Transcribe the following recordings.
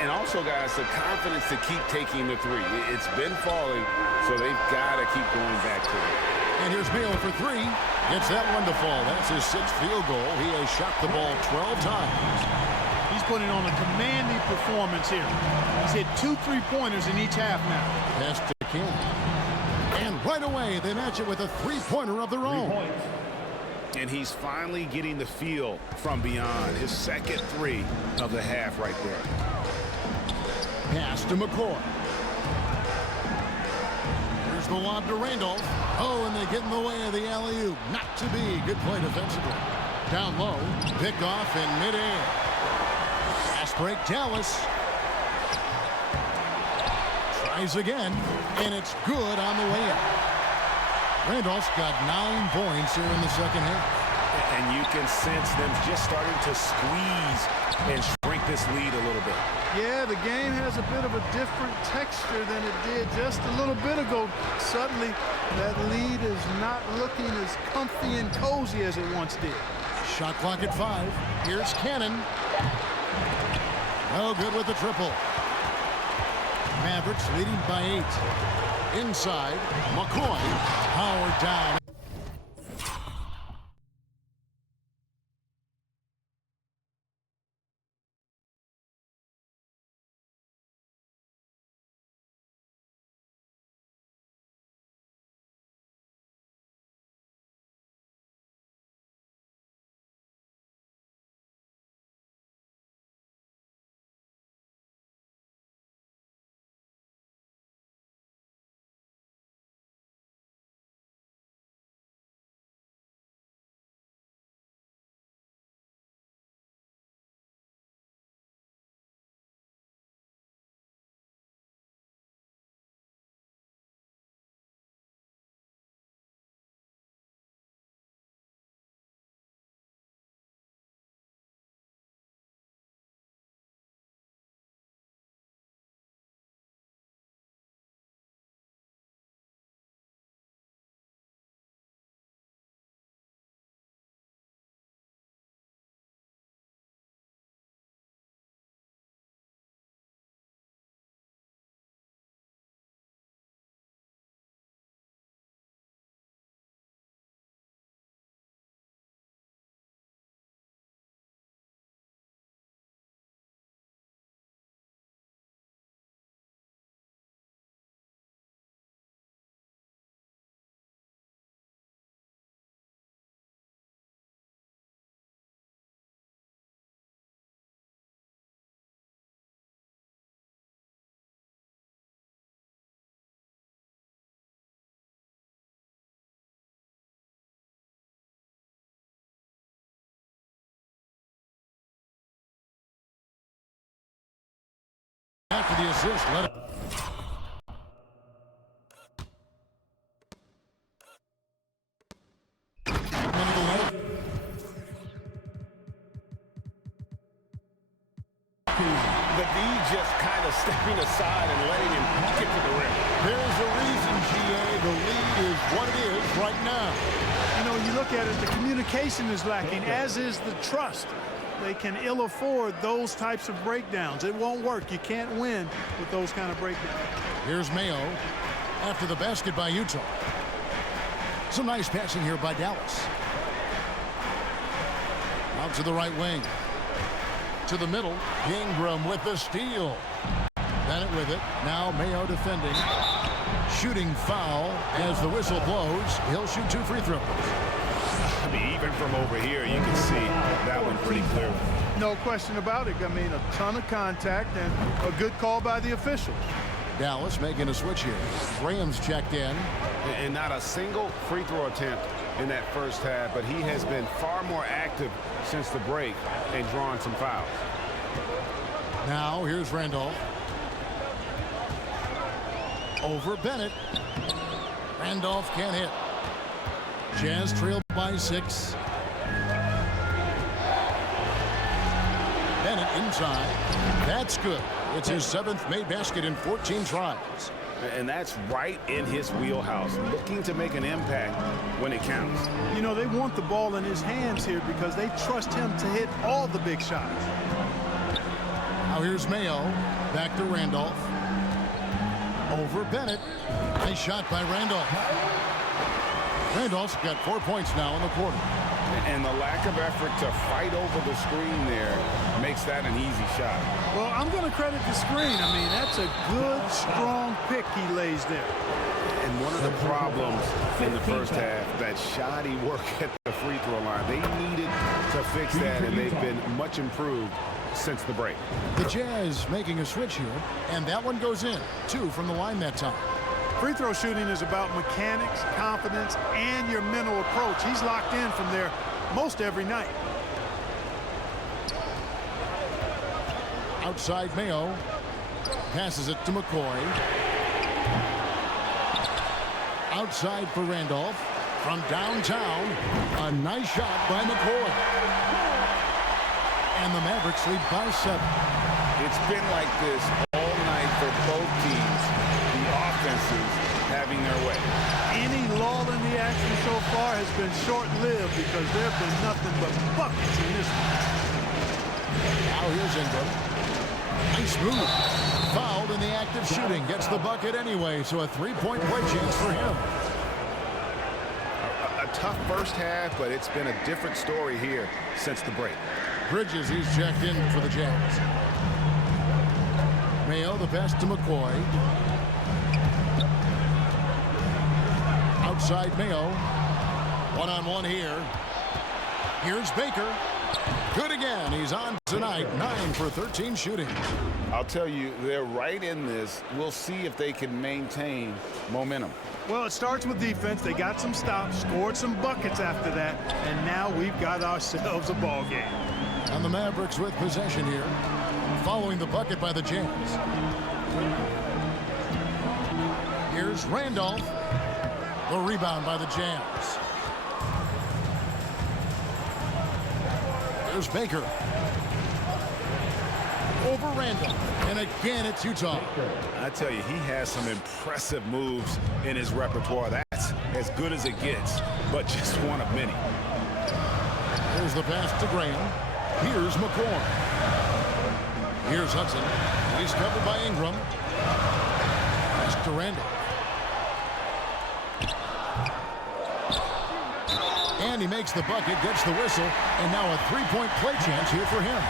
And also, guys, the confidence to keep taking the three. It's been falling, so they've got to keep going back to it. And here's Mayo for three. Gets that one to fall. That's his 6th field goal. He has shot the ball 12 times. He's putting on a commanding performance here. He's hit 2 3-pointers in each half now. Pass to Cannon. And right away, they match it with a 3-pointer of their own. And he's finally getting the feel from beyond. His 2nd 3 of the half right there. Pass to McCoy. Here's the lob to Randolph. Oh, and they get in the way of the alley-oop. Not to be. Good play defensively. Down low. Picked off in midair. Fast break, Dallas. Tries again, and it's good on the way in. Randolph's got 9 points here in the 2nd half. And you can sense them just starting to squeeze and shrink this lead a little bit. Yeah, the game has a bit of a different texture than it did just a little bit ago. Suddenly, that lead is not looking as comfy and cozy as it once did. Shot clock at 5. Here's Cannon. No good with the triple. Mavericks leading by 8. Inside, McCoy powered down. After the assist, let it. The D just kind of stepping aside and letting him get to the rim. There's a reason, GA. The lead is what it is right now. You know, you look at it, the communication is lacking, as is the trust. They can ill afford those types of breakdowns. It won't work. You can't win with those kind of breakdowns. Here's Mayo after the basket by Utah. Some nice passing here by Dallas. Out to the right wing. To the middle. Ingram with the steal. Bennett with it. Now Mayo defending. Shooting foul as the whistle blows. He'll shoot 2 free throws. I mean, even from over here, you can see that one pretty clearly. No question about it. I mean, a ton of contact and a good call by the officials. Dallas making a switch here. Graham's checked in. And not a single free throw attempt in that first half, but he has been far more active since the break and drawn some fouls. Now here's Randolph. Over Bennett. Randolph can't hit. Jazz trail by 6. Bennett inside. That's good. It's his 7th made basket in 14 tries. And that's right in his wheelhouse, looking to make an impact when it counts. You know, they want the ball in his hands here because they trust him to hit all the big shots. Now here's Mayo. Back to Randolph. Over Bennett. Nice shot by Randolph. Randolph's got 4 points now in the quarter. And the lack of effort to fight over the screen there makes that an easy shot. Well, I'm going to credit the screen. I mean, that's a good, strong pick he lays there. And one of the problems in the first half, that shoddy work at the free throw line. They needed to fix that, and they've been much improved since the break. The Jazz making a switch here, and that one goes in. 2 from the line that time. Free throw shooting is about mechanics, confidence, and your mental approach. He's locked in from there most every night. Outside Mayo. Passes it to McCoy. Outside for Randolph. From downtown, a nice shot by McCoy. And the Mavericks lead by 7. It's been like this all night for both teams. The offenses having their way. Any lull in the action so far has been short-lived because there have been nothing but buckets in this one. Now here's Ingram. Nice move. Fouled in the act of shooting. Gets the bucket anyway, so a 3-point play chance for him. A tough first half, but it's been a different story here since the break. Bridges, he's checked in for the Jazz. Mayo, the pass to McCoy. Outside Mayo. One-on-one here. Here's Baker. Good again. He's on tonight. 9 for 13 shooting. I'll tell you, they're right in this. We'll see if they can maintain momentum. Well, it starts with defense. They got some stops, scored some buckets after that, and now we've got ourselves a ball game. And the Mavericks with possession here, following the bucket by the Jazz. Here's Randolph. The rebound by the Jazz. Here's Baker. Over Randolph. And again, it's Utah. I tell you, he has some impressive moves in his repertoire. That's as good as it gets, but just one of many. Here's the pass to Graham. Here's McCoy. Here's Hudson. He's covered by Ingram. Pass to Randolph. And he makes the bucket, gets the whistle, and now a 3-point play chance here for him.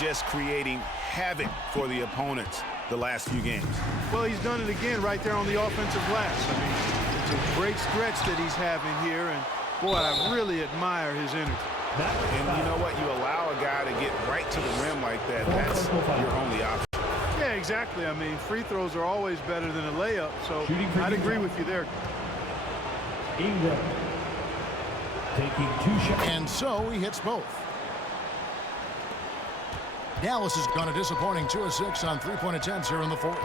Just creating havoc for the opponents the last few games. Well, he's done it again right there on the offensive glass. I mean, it's a great stretch that he's having here, and boy, I really admire his energy. And you know what? You allow a guy to get right to the rim like that. That's your only option. Yeah, exactly. I mean, free throws are always better than a layup, so I'd agree with you there. Ingram taking 2 shots. And so he hits both. Dallas has gone a disappointing 2 of 6 on 3-point attempts here in the 4th.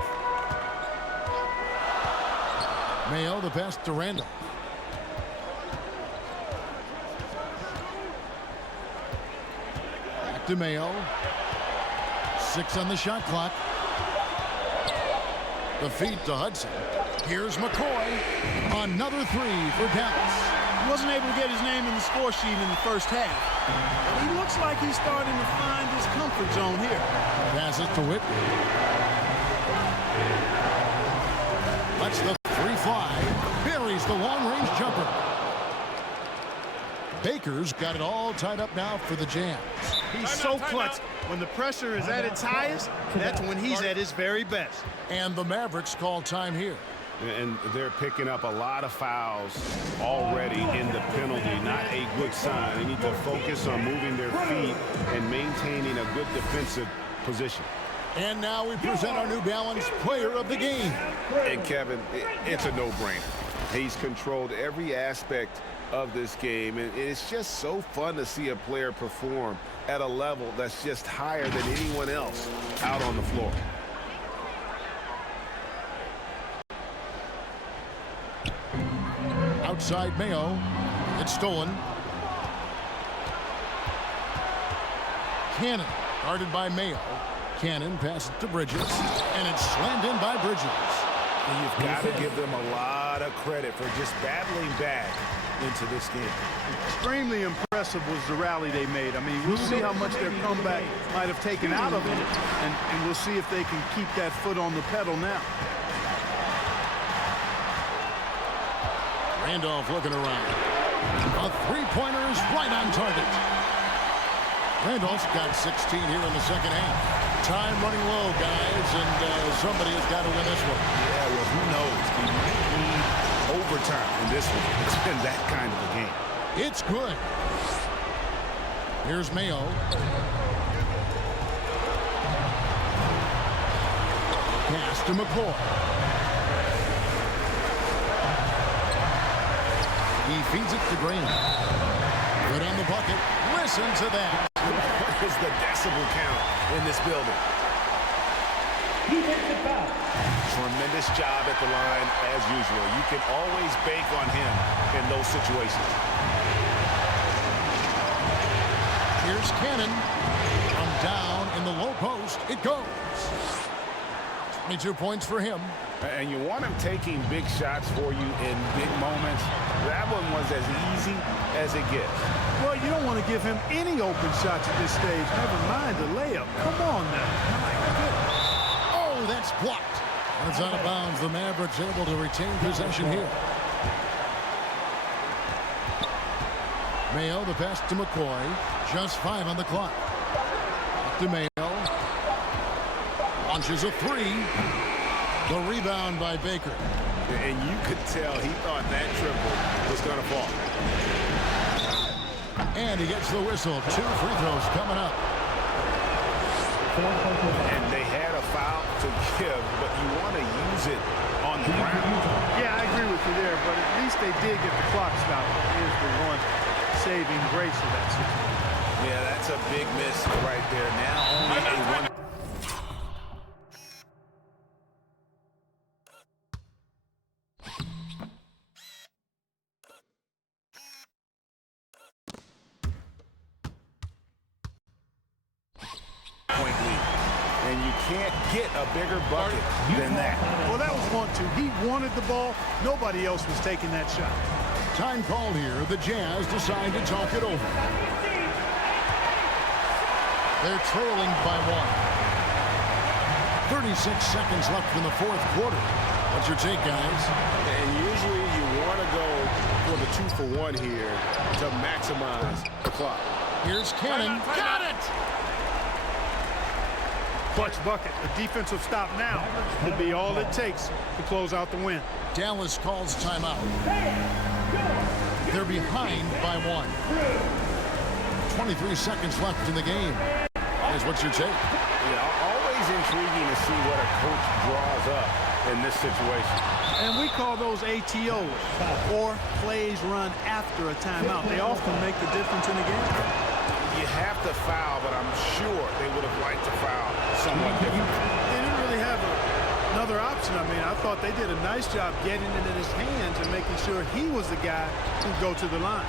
Mayo, the pass to Randolph. Back to Mayo. 6 on the shot clock. The feed to Hudson. Here's McCoy. Another 3 for Dallas. He wasn't able to get his name in the score sheet in the first half. But he looks like he's starting to find his comfort zone here. Pass it to Whitney. Lets the 3 fly. Buries the long-range jumper. Baker's got it all tied up now for the Jazz. He's so clutch. When the pressure is at its highest, that's when he's at his very best. And the Mavericks call time here. And they're picking up a lot of fouls already in the penalty. Not a good sign. They need to focus on moving their feet and maintaining a good defensive position. And now we present our New Balance Player of the Game. And Kevin, it's a no-brainer. He's controlled every aspect of this game, and it's just so fun to see a player perform at a level that's just higher than anyone else out on the floor. Outside Mayo. It's stolen. Cannon guarded by Mayo. Cannon passes to Bridges, and it's slammed in by Bridges. And you've got to give them a lot of credit for just battling back into this game. Extremely impressive was the rally they made. I mean, we'll see how much their comeback might have taken out of it, and we'll see if they can keep that foot on the pedal now. Randolph looking around. A three-pointer is right on target. Randolph's got 16 here in the second half. Time running low, guys, and somebody has got to win this one. Yeah, well, who knows? We might need overtime in this one. It's been that kind of a game. It's good. Here's Mayo. Pass to McCoy. He feeds it to Green. Good on the bucket. Listen to that. What is the decibel count in this building? Defensive foul. Tremendous job at the line as usual. You can always bank on him in those situations. Here's Cannon. From down in the low post, it goes. 22 points for him. And you want him taking big shots for you in big moments. That one was as easy as it gets. Well, you don't want to give him any open shots at this stage. Never mind the layup. Come on now. My goodness. Oh, that's blocked. And it's out of bounds. The Mavericks able to retain possession here. Mayo, the pass to McCoy. Just 5 on the clock. To Mayo. Launches a three. The rebound by Baker. And you could tell he thought that triple was going to fall. And he gets the whistle. 2 free throws coming up. And they had a foul to give, but you want to use it on the ground. Yeah, I agree with you there, but at least they did get the clock stopped. Here's the one saving grace of that situation. Yeah, that's a big miss right there. Now only a one. Point lead. And you can't get a bigger bucket than that. Well, that was 1-2. He wanted the ball. Nobody else was taking that shot. Time called here. The Jazz decide to talk it over. They're trailing by 1. 36 seconds left in the fourth quarter. What's your take, guys? And usually you want to go for the 2-for-1 here to maximize the clock. Here's Cannon. Got it! Clutch bucket. A defensive stop now will be all it takes to close out the win. Dallas calls timeout. They're behind by 1. 23 seconds left in the game. Here's what's your take? Yeah, always intriguing to see what a coach draws up in this situation. And we call those ATOs, or plays run after a timeout. They often make the difference in the game. You have to foul, but I'm sure they would have liked to foul somewhat different. They didn't really have another option. I mean, I thought they did a nice job getting it in his hands and making sure he was the guy who'd go to the line.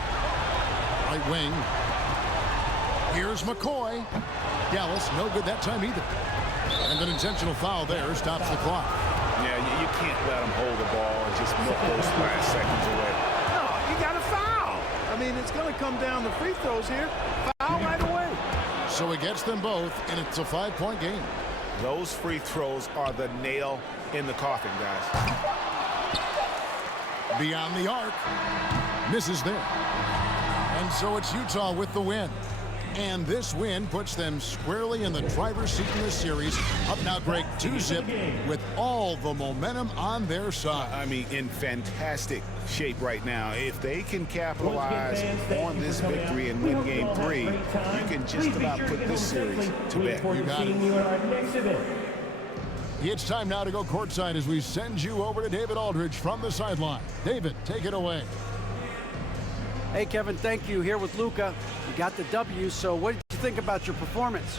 Right wing. Here's McCoy. Dallas, no good that time either. And an intentional foul there stops the clock. Yeah, you can't let them hold the ball and just milk those last seconds away. No, you got to foul. I mean, it's going to come down to free throws here. Foul right away. So he gets them both, and it's a 5-point game. Those free throws are the nail in the coffin, guys. Beyond the arc. Misses there. And so it's Utah with the win. And this win puts them squarely in the driver's seat in this series. Up now, Greg, 2-zip with all the momentum on their side. I mean, in fantastic shape right now. If they can capitalize on this victory and win game 3, you can just about put this series to bed. You got it. It's time now to go courtside as we send you over to David Aldridge from the sideline. David, take it away. Hey, Kevin, thank you. Here with Luka. You got the W, so what did you think about your performance?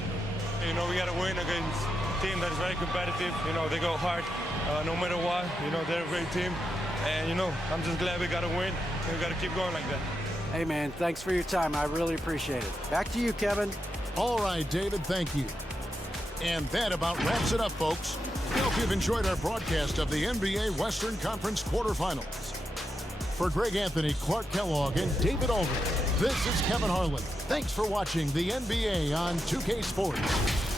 You know, we got to win against a team that is very competitive. You know, they go hard no matter what. You know, they're a great team. And, you know, I'm just glad we got to win. And we got to keep going like that. Hey, man, thanks for your time. I really appreciate it. Back to you, Kevin. All right, David, thank you. And that about wraps it up, folks. I hope you've enjoyed our broadcast of the NBA Western Conference quarterfinals. For Greg Anthony, Clark Kellogg, and David Aldridge, this is Kevin Harlan. Thanks for watching the NBA on 2K Sports.